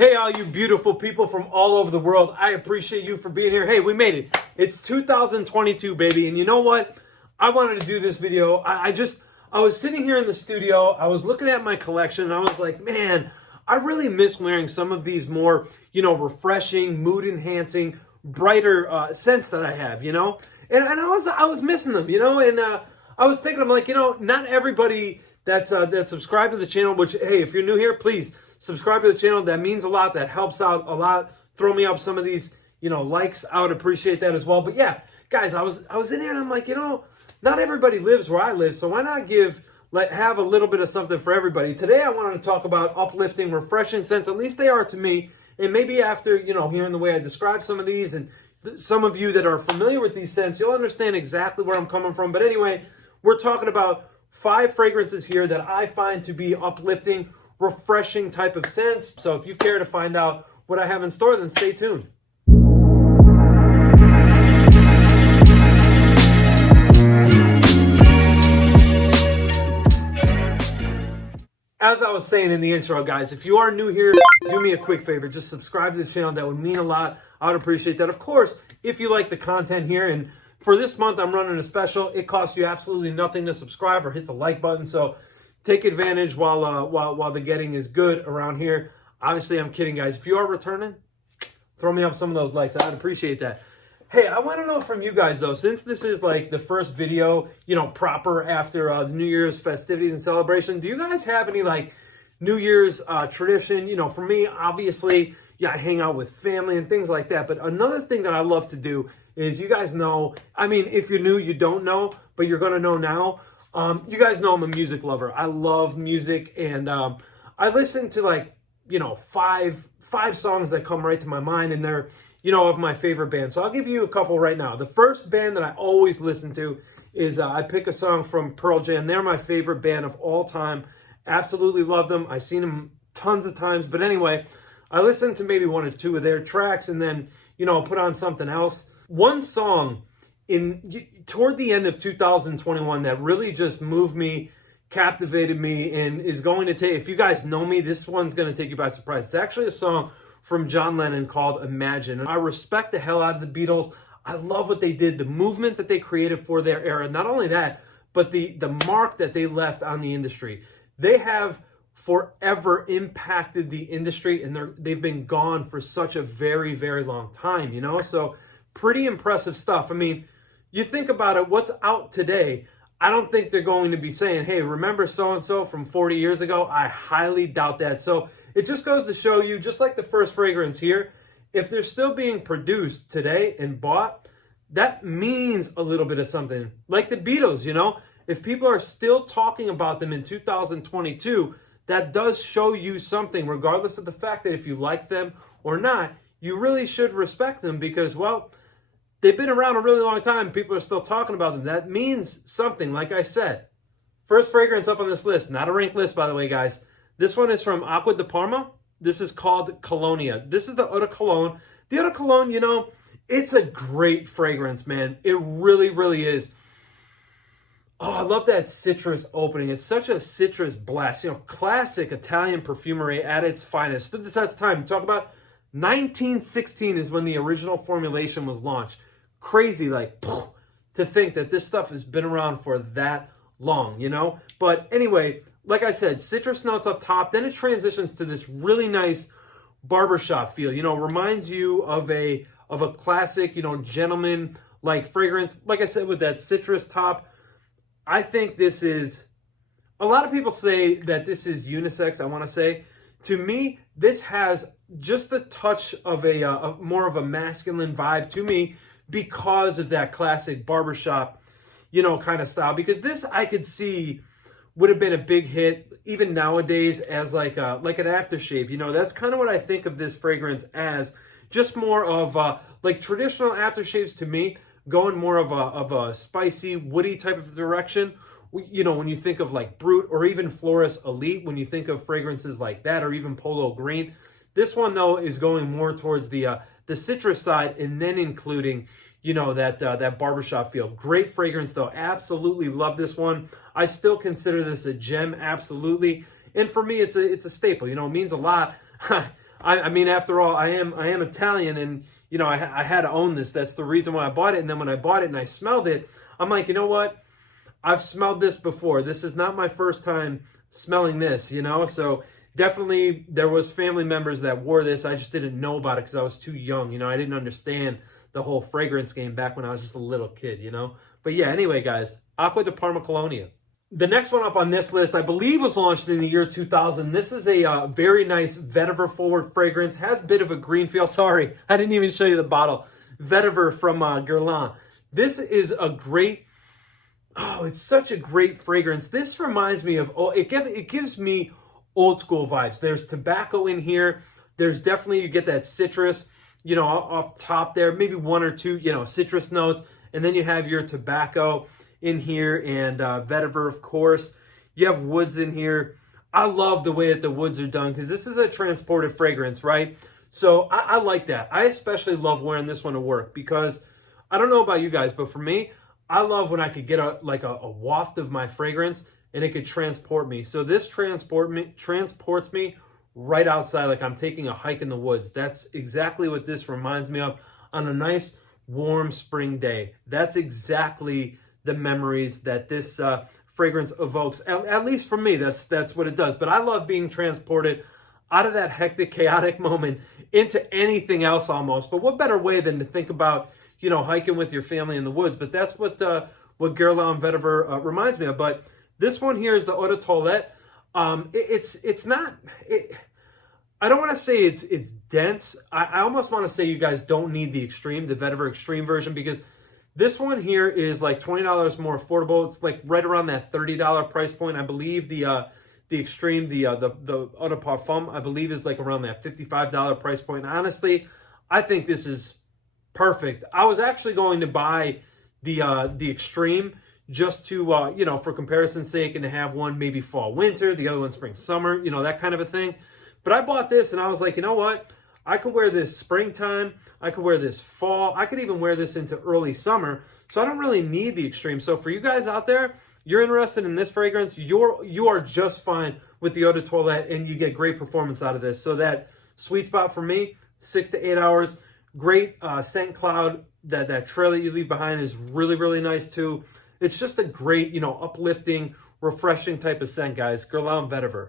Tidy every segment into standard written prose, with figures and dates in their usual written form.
Hey, all you beautiful people from all over the world. I appreciate you for being here. Hey, we made it. It's 2022, baby. And you know what? I wanted to do this video. I was sitting here in the studio. I was looking at my collection and I was like, man, I really miss wearing some of these more, refreshing, mood enhancing, brighter scents that I have, And I was missing them, and I was thinking, I'm like, not everybody that's subscribed to the channel, which, hey, if you're new here, please subscribe to the channel. That means a lot. That helps out a lot. Throw me up some of these, likes. I would appreciate that as well. But yeah, guys, I was in here and I'm like, not everybody lives where I live. So why not have a little bit of something for everybody? Today, I wanted to talk about uplifting, refreshing scents. At least they are to me. And maybe after, hearing the way I describe some of these and some of you that are familiar with these scents, you'll understand exactly where I'm coming from. But anyway, we're talking about 5 fragrances here that I find to be uplifting, refreshing type of scents. So if you care to find out what I have in store, then stay tuned. As I was saying in the intro, guys, if you are new here, do me a quick favor. Just subscribe to the channel. That would mean a lot. I would appreciate that. Of course, if you like the content here, and for this month, I'm running a special. It costs you absolutely nothing to subscribe or hit the like button. So take advantage while the getting is good around here. Obviously, I'm kidding, guys. If you are returning, throw me up some of those likes. I'd appreciate that. Hey, I want to know from you guys, though, since this is like the first video, proper after the New Year's festivities and celebration, do you guys have any like New Year's tradition? For me, obviously, I hang out with family and things like that. But another thing that I love to do is, you guys know, I mean, if you're new, you don't know, but you're going to know now. You guys know I'm a music lover. I love music, and I listen to like, five songs that come right to my mind, and they're, of my favorite band. So I'll give you a couple right now. The first band that I always listen to is, I pick a song from Pearl Jam. They're my favorite band of all time. Absolutely love them. I've seen them tons of times. But anyway, I listen to maybe 1 or 2 of their tracks, and then, I'll put on something else. One song toward the end of 2021 that really just moved me, captivated me, and is going to take, if you guys know me, this one's going to take you by surprise. It's actually a song from John Lennon called Imagine. And I respect the hell out of the Beatles. I love what they did, the movement that they created for their era. Not only that, but the mark that they left on the industry. They have forever impacted the industry, and they've been gone for such a very, very long time, So pretty impressive stuff. I mean, you think about it, what's out today, I don't think they're going to be saying, hey, remember so-and-so from 40 years ago? I highly doubt that. So it just goes to show you, just like the first fragrance here, if they're still being produced today and bought, that means a little bit of something. Like the Beatles, if people are still talking about them in 2022, that does show you something, regardless of the fact that if you like them or not, you really should respect them because, well, they've been around a really long time. People are still talking about them. That means something, like I said. First fragrance up on this list. Not a ranked list, by the way, guys. This one is from Acqua di Parma. This is called Colonia. This is the Eau de Cologne. The Eau de Cologne, it's a great fragrance, man. It really, really is. Oh, I love that citrus opening. It's such a citrus blast. Classic Italian perfumery at its finest. Stood the test of time. Talk about 1916 is when the original formulation was launched. Crazy, to think that this stuff has been around for that long, But anyway, like I said, citrus notes up top. Then it transitions to this really nice barbershop feel. Reminds you of a classic, gentleman like fragrance. Like I said, with that citrus top. I think this is, a lot of people say that this is unisex, I want to say. To me, this has just a touch of a more of a masculine vibe to me because of that classic barbershop, kind of style. Because this, I could see, would have been a big hit even nowadays as like an aftershave. That's kind of what I think of this fragrance as. Just more of like traditional aftershaves to me, going more of a spicy, woody type of direction. When you think of like Brut or even Florist Elite, when you think of fragrances like that, or even Polo Green. This one, though, is going more towards the citrus side, and then including, that barbershop feel. Great fragrance, though. Absolutely love this one. I still consider this a gem, absolutely. And for me, it's a staple. It means a lot. I mean, after all, I am Italian, and you know, I had to own this. That's the reason why I bought it. And then when I bought it and I smelled it, I'm like, you know what? I've smelled this before. This is not my first time smelling this, you know? So definitely there was family members that wore this. I just didn't know about it because I was too young. You know, I didn't understand the whole fragrance game back when I was just a little kid, you know? But yeah, anyway, guys, Acqua di Parma Colonia. The next one up on this list, I believe, was launched in the year 2000. This is a very nice vetiver forward fragrance. Has a bit of a green feel. Sorry, I didn't even show you the bottle. Vetiver from Guerlain. This is a great, oh, it's such a great fragrance. This reminds me of, oh, it gives me old school vibes. There's tobacco in here. There's definitely, you get that citrus, you know, off top there. Maybe one or two, you know, citrus notes. And then you have your tobacco in here, and vetiver, of course. You have woods in here. I love the way that the woods are done because this is a transported fragrance, right? So I like that. I especially love wearing this one to work because I don't know about you guys, but for me, I love when I could get a waft of my fragrance and it could transport me. So this transports me right outside, like I'm taking a hike in the woods. That's exactly what this reminds me of on a nice warm spring day. That's exactly the memories that this fragrance evokes. At least for me, that's what it does. But I love being transported out of that hectic, chaotic moment into anything else almost. But what better way than to think about, you know, hiking with your family in the woods? But that's what Guerlain Vetiver reminds me of. But this one here is the Eau de Toilette. It's not. I don't want to say it's dense. I almost want to say you guys don't need the extreme, the Vetiver Extreme version, because this one here is like $20 more affordable. It's like right around that $30 price point. I believe the Extreme, the Eau de Parfum, I believe is like around that $55 price point. And honestly, I think this is perfect. I was actually going to buy the Extreme just to you know, for comparison's sake, and to have one maybe fall winter, the other one spring summer, you know, that kind of a thing. But I bought this and I was like, you know what? I could wear this springtime. I could wear this fall. I could even wear this into early summer. So I don't really need the Extreme. So for you guys out there, you're interested in this fragrance, you are just fine with the Eau de Toilette, and you get great performance out of this. So that sweet spot for me, 6 to 8 hours. Great scent cloud. That trail that you leave behind is really, really nice too. It's just a great, you know, uplifting, refreshing type of scent, guys. Guerlain Vetiver.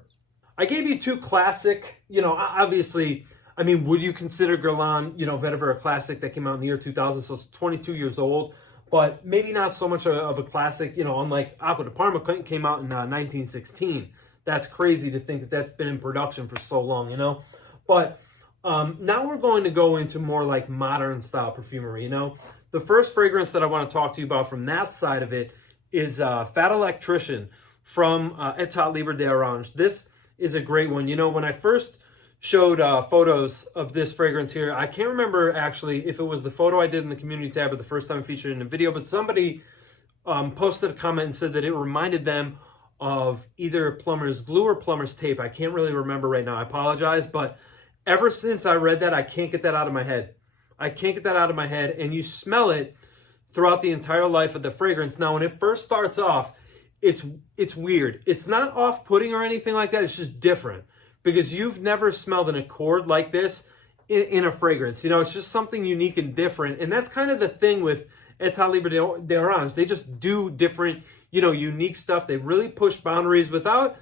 I gave you two classic, you know, obviously, I mean, would you consider Guerlain, you know, Vetiver a classic that came out in the year 2000? So it's 22 years old, but maybe not so much of a classic, you know, unlike Acqua di Parma came out in 1916. That's crazy to think that that's been in production for so long, you know. But now we're going to go into more like modern style perfumery, you know. The first fragrance that I want to talk to you about from that side of it is Fat Electrician from Etat Libre d'Orange. This is a great one. You know, when I first showed photos of this fragrance here, I can't remember actually if it was the photo I did in the community tab or the first time featured in a video, but somebody posted a comment and said that it reminded them of either plumber's glue or plumber's tape. I can't really remember right now. I apologize, but ever since I read that, I can't get that out of my head. I can't get that out of my head, and you smell it throughout the entire life of the fragrance. Now, when it first starts off, it's weird. It's not off-putting or anything like that. It's just different because you've never smelled an accord like this in a fragrance. You know, it's just something unique and different. And that's kind of the thing with Etat Libre d'Orange. They just do different, you know, unique stuff. They really push boundaries without...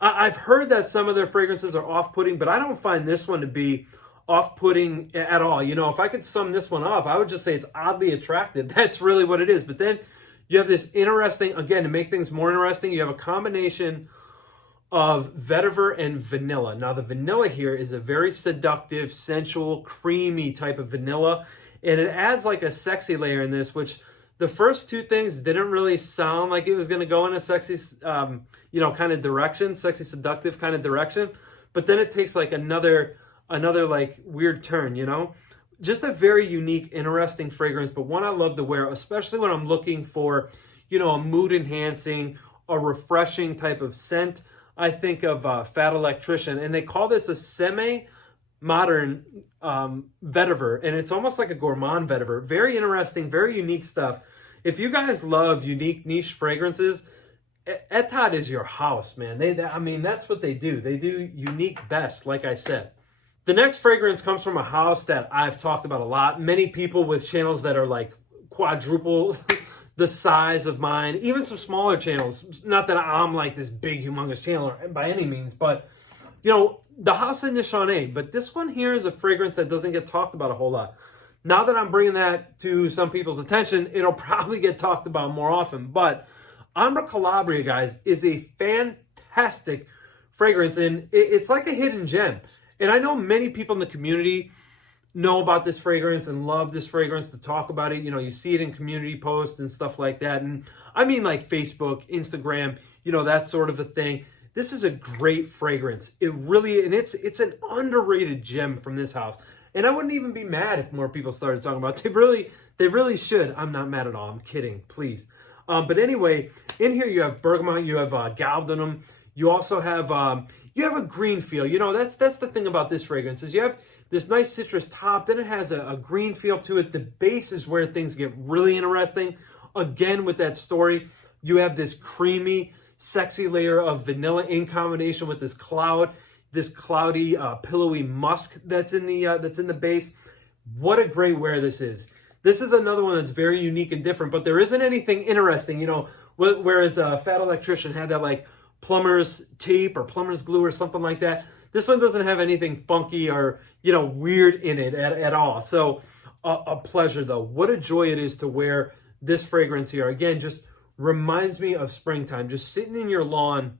I've heard that some of their fragrances are off-putting, but I don't find this one to be off-putting at all. You know, if I could sum this one up, I would just say it's oddly attractive. That's really what it is. But then you have this interesting, again, to make things more interesting, you have a combination of vetiver and vanilla. Now, the vanilla here is a very seductive, sensual, creamy type of vanilla, and it adds like a sexy layer in this, which the first two things didn't really sound like it was going to go in a sexy, you know, kind of direction, sexy, seductive kind of direction, but then it takes like another like weird turn, you know? Just a very unique, interesting fragrance, but one I love to wear, especially when I'm looking for, you know, a mood-enhancing, a refreshing type of scent. I think of Fat Electrician, and they call this a semi-modern vetiver, and it's almost like a gourmand vetiver. Very interesting, very unique stuff. If you guys love unique niche fragrances, Etat is your house, man. I mean, that's what they do. They do unique best, like I said. The next fragrance comes from a house that I've talked about a lot. Many people with channels that are like quadruple the size of mine, even some smaller channels. Not that I'm like this big, humongous channel by any means, but you know, the house in Nishane. But this one here is a fragrance that doesn't get talked about a whole lot. Now that I'm bringing that to some people's attention, it'll probably get talked about more often. But Ambra Calabria, guys, is a fantastic fragrance, and it's like a hidden gem. And I know many people in the community know about this fragrance and love this fragrance to talk about it. You know, you see it in community posts and stuff like that. And I mean like Facebook, Instagram, you know, that sort of a thing. This is a great fragrance. It really, and it's an underrated gem from this house. And I wouldn't even be mad if more people started talking about it. They really should. I'm not mad at all. I'm kidding, please. But anyway, in here you have bergamot, you have galbanum. You also have a green feel. You know, that's the thing about this fragrance is you have this nice citrus top, then it has a green feel to it. The base is where things get really interesting. Again, with that story, you have this creamy, sexy layer of vanilla in combination with this cloudy, pillowy musk that's in the base. What a great wear this is. This is another one that's very unique and different, but there isn't anything interesting, you know, whereas Fat Electrician had that like plumber's tape or plumber's glue or something like that. This one doesn't have anything funky or, you know, weird in it at all. So a pleasure though. What a joy it is to wear this fragrance here. Again, just reminds me of springtime, just sitting in your lawn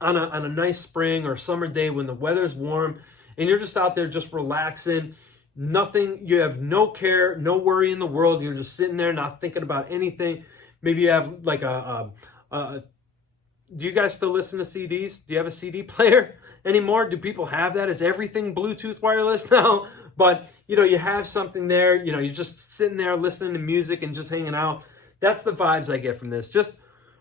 on a nice spring or summer day when the weather's warm and you're just out there just relaxing. Nothing, you have no care, no worry in the world. You're just sitting there not thinking about anything. Maybe you have like do you guys still listen to CDs? Do you have a CD player anymore? Do people have that? Is everything Bluetooth wireless now? But, you know, you have something there. You know, you're just sitting there listening to music and just hanging out. That's the vibes I get from this. Just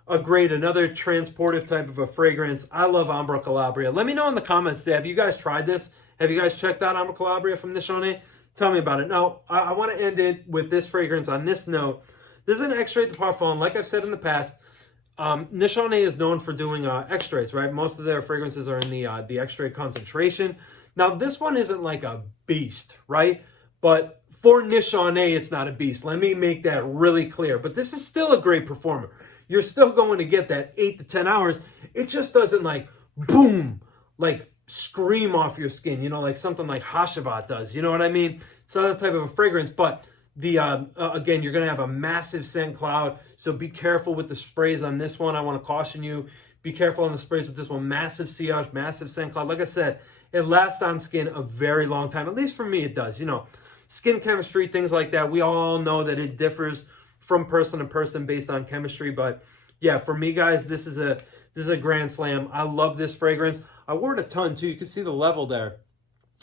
another transportive type of a fragrance. I love Ambra Calabria. Let me know in the comments today. Have you guys tried this? Have you guys checked out Ambra Calabria from Nishane? Tell me about it. Now, I want to end it with this fragrance on this note. This is an extrait de parfum. Like I've said in the past, Nishane is known for doing extraits, right? Most of their fragrances are in the extrait concentration. Now, this one isn't like a beast, right? But for Nishane, it's not a beast. Let me make that really clear. But this is still a great performer. You're still going to get that 8 to 10 hours. It just doesn't like, boom, like scream off your skin, you know, like something like Hacivat does. You know what I mean? It's not that type of a fragrance, but the again, you're going to have a massive scent cloud, so be careful with the sprays on this one. I want to caution you, be careful on the sprays with this one. Massive sillage, massive scent cloud. Like I said, it lasts on skin a very long time. At least for me, it does. You know, skin chemistry, things like that. We all know that it differs from person to person based on chemistry, but yeah, for me, guys, this is a grand slam. I love this fragrance. I wore it a ton too. You can see the level there.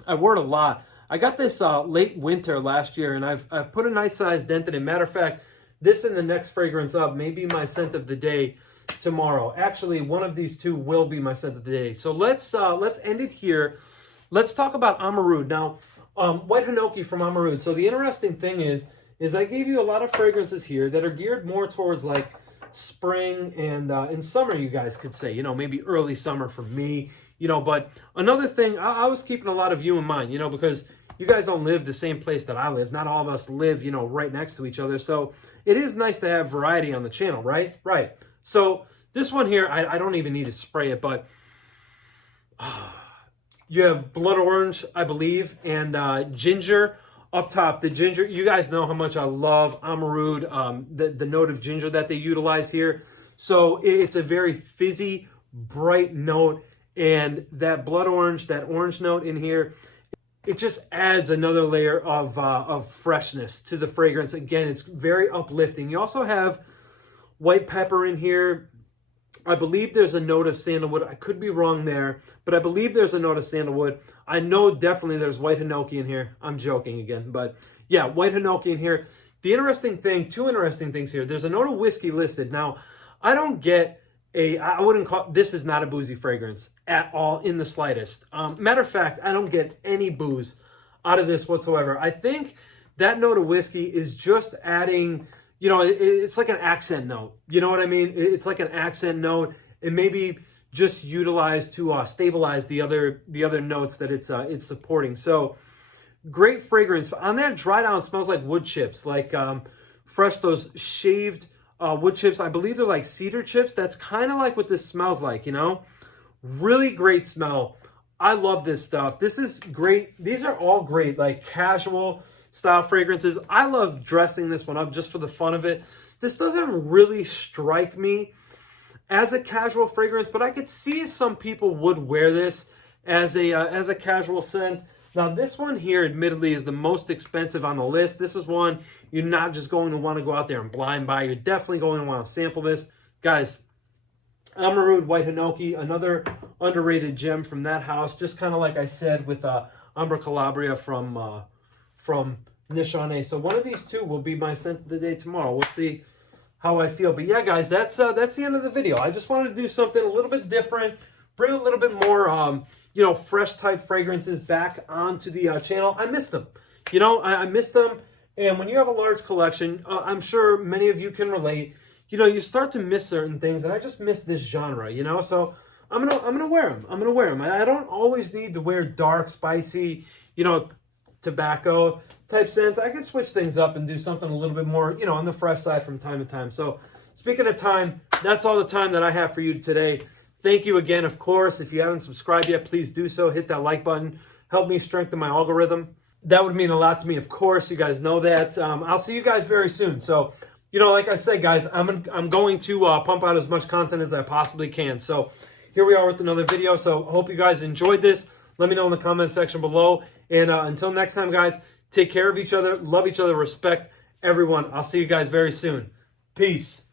I wore it a lot. I got this late winter last year, and I've put a nice size dent in it. Matter of fact, this and the next fragrance up may be my scent of the day tomorrow. Actually, one of these two will be my scent of the day. So let's end it here. Let's talk about Amouroud. Now, White Hinoki from Amouroud. So the interesting thing is I gave you a lot of fragrances here that are geared more towards like spring and in summer, you guys could say, you know, maybe early summer for me. You know, but another thing, I was keeping a lot of you in mind, you know, because you guys don't live the same place that I live. Not all of us live, you know, right next to each other. So it is nice to have variety on the channel, right? Right. So this one here, I don't even need to spray it, but you have blood orange, I believe, and ginger up top. The ginger, you guys know how much I love Amouroud, the note of ginger that they utilize here. So it's a very fizzy, bright note. And that blood orange, that orange note in here, it just adds another layer of freshness to the fragrance. Again, it's very uplifting. You also have white pepper in here. I believe there's a note of sandalwood. I could be wrong there, but I believe there's a note of sandalwood. I know definitely there's white Hinoki in here. I'm joking again, but yeah, white Hinoki in here. The interesting thing, two interesting things here. There's a note of whiskey listed. Now, I don't get I wouldn't call, this is not a boozy fragrance at all in the slightest. Matter of fact, I don't get any booze out of this whatsoever. I think that note of whiskey is just adding, you know, it's like an accent note. You know what I mean? It's like an accent note. And maybe just utilized to stabilize the other notes that it's supporting. So great fragrance. On that dry down, it smells like wood chips, like fresh, those shaved wood chips. I believe they're like cedar chips. That's kind of like what this smells like, you know? Really great smell. I love this stuff. This is great. These are all great, like casual style fragrances. I love dressing this one up just for the fun of it. This doesn't really strike me as a casual fragrance, but I could see some people would wear this as a casual scent. Now, this one here, admittedly, is the most expensive on the list. This is one you're not just going to want to go out there and blind buy. You're definitely going to want to sample this. Guys, Amouroud White Hinoki, another underrated gem from that house. Just kind of like I said with Ambra Calabria from Nishane. So one of these two will be my scent of the day tomorrow. We'll see how I feel. But yeah, guys, that's the end of the video. I just wanted to do something a little bit different, bring a little bit more, you know, fresh type fragrances back onto the channel. I missed them. You know, I missed them. And when you have a large collection, I'm sure many of you can relate. You know, you start to miss certain things, and I just miss this genre, you know? So I'm gonna wear them. I'm gonna wear them. I don't always need to wear dark, spicy, you know, tobacco type scents. I can switch things up and do something a little bit more, you know, on the fresh side from time to time. So speaking of time, that's all the time that I have for you today. Thank you again, of course. If you haven't subscribed yet, please do so. Hit that like button. Help me strengthen my algorithm. That would mean a lot to me, of course. You guys know that. I'll see you guys very soon. So, you know, like I said, guys, I'm going to pump out as much content as I possibly can. So here we are with another video. So hope you guys enjoyed this. Let me know in the comment section below. And until next time, guys, take care of each other, love each other, respect everyone. I'll see you guys very soon. Peace.